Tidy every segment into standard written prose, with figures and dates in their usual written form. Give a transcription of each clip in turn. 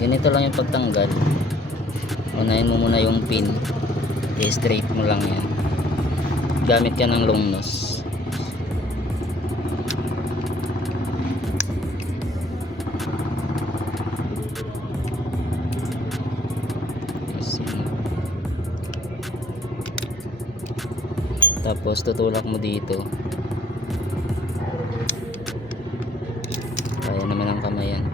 Ganito lang yung pagtanggal. Unahin mo muna yung pin, i-straight mo lang yan gamit ka ng long nose. Tapos tutulak mo dito, kaya naman ang kamay yan.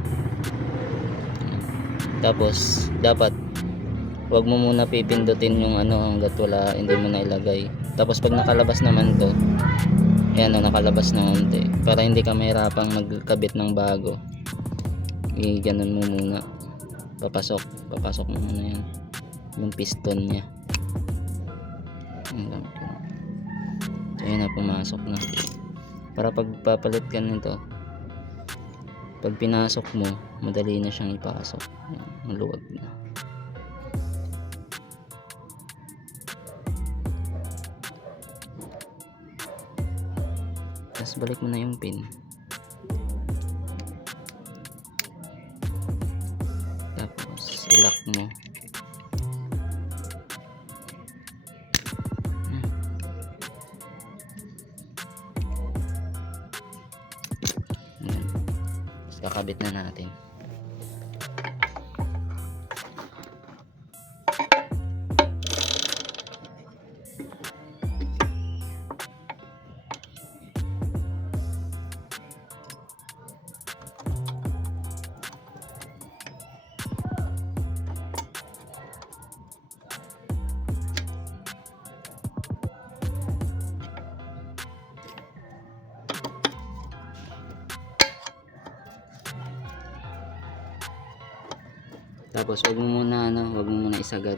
Tapos dapat wag mo muna pipindutin yung ano hanggat wala, hindi mo na ilagay. Tapos pag nakalabas naman to, ayan o, nakalabas ng unti, para hindi ka mahirapang magkabit ng bago, i-ganon mo muna, papasok mo muna yan yung piston nya. So yun na, pumasok na. Para pag papalit ka nito, pag pinasok mo, madali na siyang ipasok. Maluwag na. Tapos balik mo na yung pin. Tapos i-lock mo. Kakabit na natin. Tapos wag mo muna isagad.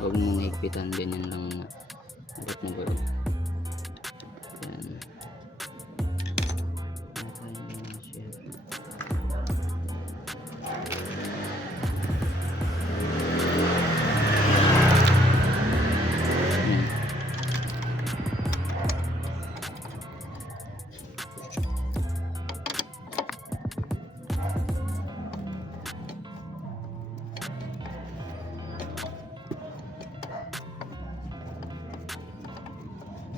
Wag mo muna higpitan, ganyan lang muna. Harap na balot. Yan.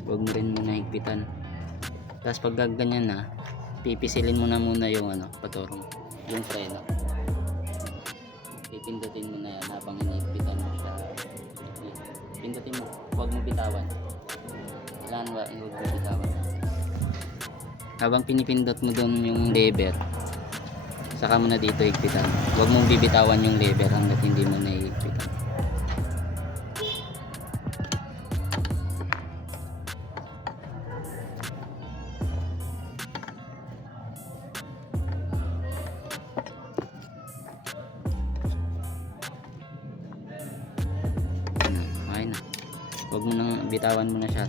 Huwag mo rin muna higpitan. Tapos pag ganyan na, pipisilin mo na muna yung patorong, yung preno. Pipindutin mo na yan habang hinihigpitan mo siya. Pindutin mo, huwag mo bitawan. Kailangan huwag mo bitawan. Habang pinipindot mo doon yung lever, saka mo na dito higpitan. Huwag mong bibitawan yung lever hanggat hindi mo na higpitan. Okay na. Huwag mo nang bitawan mo na siya.